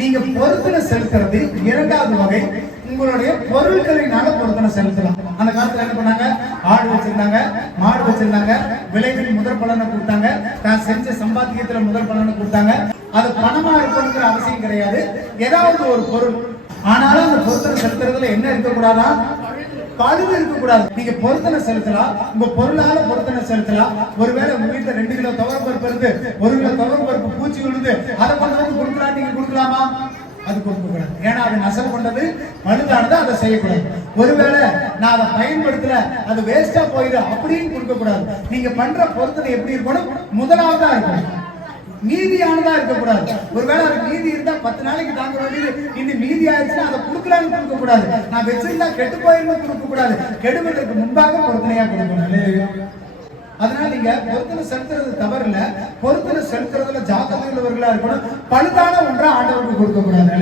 நீங்க பொருத்தனை செலுத்துறது இரண்டாவது வகை. உங்களுடைய பொருட்களினால பொருத்தனை செலுத்தலாம். அந்த காலத்துல என்ன பண்ணாங்க? ஆடு வச்சிருந்தாங்க, மாடு வச்சிருந்தாங்க, விளைவில் முதல் பலனை கொடுத்தாங்க, தான் செஞ்ச சம்பாத்தியத்துல முதல் பலனை கொடுத்தாங்க. அது பணமா இருக்கணுங்கிற அவசியம் கிடையாது, ஏதாவது ஒரு பொருள். ஆனாலும் அந்த பொருத்தனை செலுத்துறதுல என்ன இருக்கக்கூடாதா? பழுது இருக்கக்கூடாது. நீங்க பொருத்தனை செலுத்தலாம், உங்க பொருளால பொருத்தனை செலுத்தலாம். ஒருவேளை உங்க வீட்டுல 2 கிலோ துவரம் பருப்பு இருந்து 1 கிலோ துவரம் பருப்பு பூச்சி விழுந்து அதை கொண்டு வந்து கொடுக்கலாம், நீங்க கொடுக்கலாமா? அது கொடுக்க கூடாது. ஏன்னா அது நசல் கொண்டது, பழுதானது, அதை செய்யக்கூடாது. ஒருவேளை நான் அதை பயன்படுத்தல, அது வேஸ்டா போயிடு அப்படின்னு கொடுக்க கூடாது. நீங்க பண்ற பொருத்தனை எப்படி இருக்கணும்? முதலாவதா இருக்கணும், மீதியானதா இருக்கக்கூடாது. ஒருவேளை அது மீதி இருந்தா 10 நாளைக்கு தாங்க வேண்டியது இந்த மீதி ஆயிடுச்சுன்னா அதை கொடுக்கலான்னு கொடுக்க கூடாது. நான் வச்சிருந்தா கெட்டு போயிருந்து கொடுக்க கூடாது. கெடுவதற்கு முன்பாக பொருத்தனையா கொடுக்கணும். அதனால நீங்க பொருத்தனை செலுத்துறது தவறு இல்ல, பொருத்தனை செலுத்துறதுல ஜாக்கிரதை உள்ளவர்களா இருக்கணும். பழுதான ஒன்றா ஆண்டவருக்கு கொடுக்க கூடாது.